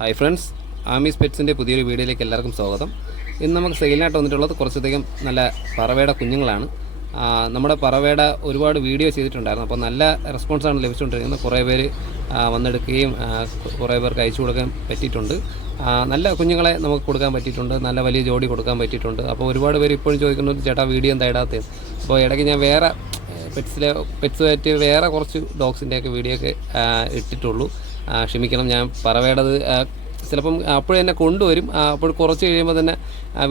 Hi friends Ami's പെറ്റ്സിന്റെ പുതിയൊരു വീഡിയോയിലേക്ക് എല്ലാവർക്കും സ്വാഗതം. ഇന്ന് നമുക്ക് സെയിലിനായിട്ട് വന്നിട്ടുള്ളത് കുറച്ചധികം നല്ല പറവയുടെ കുഞ്ഞുങ്ങളാണ്. നമ്മുടെ പറവയുടെ ഒരുപാട് വീഡിയോ ചെയ്തിട്ടുണ്ടായിരുന്നു. അപ്പോൾ നല്ല റെസ്പോൺസാണ് ലഭിച്ചുകൊണ്ടിരിക്കുന്നത്. കുറേ പേര് വന്നെടുക്കുകയും കുറേ പേർക്ക് അയച്ചു കൊടുക്കാൻ പറ്റിയിട്ടുണ്ട്. നല്ല കുഞ്ഞുങ്ങളെ നമുക്ക് കൊടുക്കാൻ പറ്റിയിട്ടുണ്ട്. നല്ല വലിയ ജോഡി കൊടുക്കാൻ പറ്റിയിട്ടുണ്ട്. അപ്പോൾ ഒരുപാട് പേര് ഇപ്പോഴും ചോദിക്കുന്നുണ്ട് ചേട്ടാ വീഡിയോ എന്താ ഇടാത്തത്? അപ്പോൾ ഇടയ്ക്ക് ഞാൻ വേറെ പെറ്റ്സിലെ പെറ്റ്സുമായിട്ട് വേറെ കുറച്ച് ഡോഗ്സിന്റെയൊക്കെ വീഡിയോ ഒക്കെ ഇട്ടിട്ടുള്ളൂ. ക്ഷമിക്കണം ഞാൻ പറവേണ്ടത് ചിലപ്പം അപ്പോഴും എന്നെ കൊണ്ടുവരും. അപ്പോൾ കുറച്ച് കഴിയുമ്പോൾ തന്നെ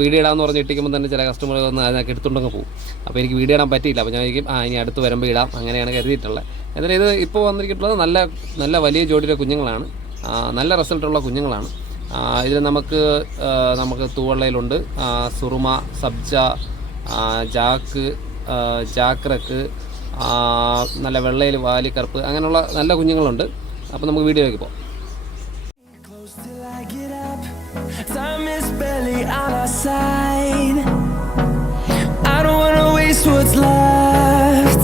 വീഡിയോ ഇടാമെന്ന് പറഞ്ഞ് ഇട്ടിക്കുമ്പോൾ തന്നെ ചില കസ്റ്റമർ വന്ന് അതിനൊക്കെ എടുത്തുകൊണ്ടങ്ങ് പോകും. അപ്പോൾ എനിക്ക് വീഡിയോ ഇടാൻ പറ്റിയില്ല. അപ്പോൾ ഞാൻ ആ ഇനി അടുത്ത് വരുമ്പോൾ ഇടാം അങ്ങനെയാണ് കരുതിയിട്ടുള്ളത്. എന്നാലും ഇത് ഇപ്പോൾ വന്നിരിക്കുന്നത് നല്ല നല്ല വലിയ ജോഡിയുടെ കുഞ്ഞുങ്ങളാണ്. നല്ല റിസൾട്ടുള്ള കുഞ്ഞുങ്ങളാണ്. ഇതിൽ നമുക്ക് നമുക്ക് തൂവള്ളയിലുണ്ട്. സുറുമ സബ്ജ ജാക്ക് ജാക്രക്ക് നല്ല വെള്ളയിൽ വാലിക്കറുപ്പ് അങ്ങനെയുള്ള നല്ല കുഞ്ഞുങ്ങളുണ്ട്. അപ്പോൾ നമുക്ക് വീഡിയോയിലേക്ക് പോകാം. Time is barely on our side. I don't wanna waste what's left.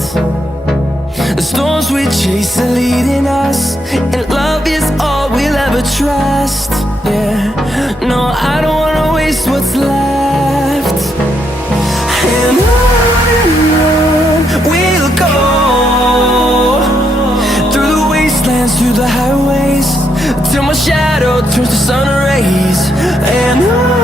The storms we chase are leading us, and love is through the highways, till my shadow turns to sun rays. And on.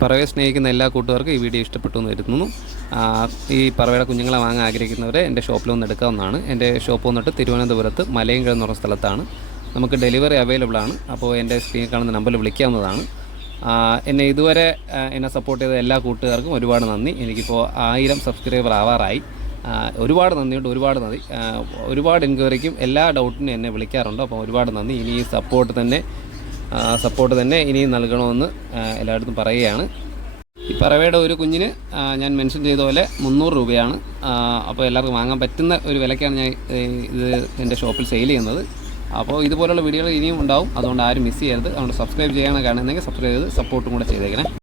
പറവയെ സ്നേഹിക്കുന്ന എല്ലാ കൂട്ടുകാർക്കും ഈ video ഇഷ്ടപ്പെട്ടു എന്ന് വരുന്നു ഈ പറവയുടെ കുഞ്ഞുങ്ങളെ വാങ്ങാൻ ആഗ്രഹിക്കുന്നവരെ എന്റെ ഷോപ്പിൽ വന്ന് എടുക്കാവുന്നതാണ് എന്റെ ഷോപ്പ് വന്നിട്ട് തിരുവനന്തപുരത്ത് മലയും കിഴന്നുള്ള സ്ഥലത്താണ് നമുക്ക് ഡെലിവറി അവൈലബിൾ ആണ് അപ്പോൾ എന്റെ സ്ക്രീനിൽ കാണുന്ന നമ്പറിൽ വിളിക്കാവുന്നതാണ് എന്നെ ഇതുവരെ എന്നെ സപ്പോർട്ട് ചെയ്ത എല്ലാ കൂട്ടുകാർക്കും ഒരുപാട് നന്ദി. എനിക്കിപ്പോൾ ആയിരം സബ്സ്ക്രൈബർ ആവാറായി. ഒരുപാട് നന്ദിയുണ്ട് ഒരുപാട് നന്ദി. ഒരുപാട് എൻക്വയറിക്കും എല്ലാ ഡൗട്ടിനും എന്നെ വിളിക്കാറുണ്ട്. അപ്പോൾ ഒരുപാട് നന്ദി. ഇനി ഈ സപ്പോർട്ട് തന്നെ സപ്പോർട്ട് തന്നെ ഇനിയും നൽകണമെന്ന് എല്ലായിടത്തും പറയുകയാണ്. ഈ പറവയുടെ ഒരു കുഞ്ഞിന് ഞാൻ മെൻഷൻ ചെയ്ത പോലെ മുന്നൂറ് രൂപയാണ്. അപ്പോൾ എല്ലാവർക്കും വാങ്ങാൻ പറ്റുന്ന ഒരു വിലക്കാണ് ഞാൻ ഇത് എന്റെ ഷോപ്പിൽ സെയിൽ ചെയ്യുന്നത്. അപ്പോൾ ഇതുപോലുള്ള വീഡിയോകൾ ഇനിയും ഉണ്ടാവും. അതുകൊണ്ട് ആരും മിസ് ചെയ്യരുത്. അതുകൊണ്ട് സബ്സ്ക്രൈബ് ചെയ്യണം. കാണുന്നെങ്കിൽ സബ്സ്ക്രൈബ് ചെയ്ത് സപ്പോർട്ടും കൂടെ ചെയ്തേക്കണേ.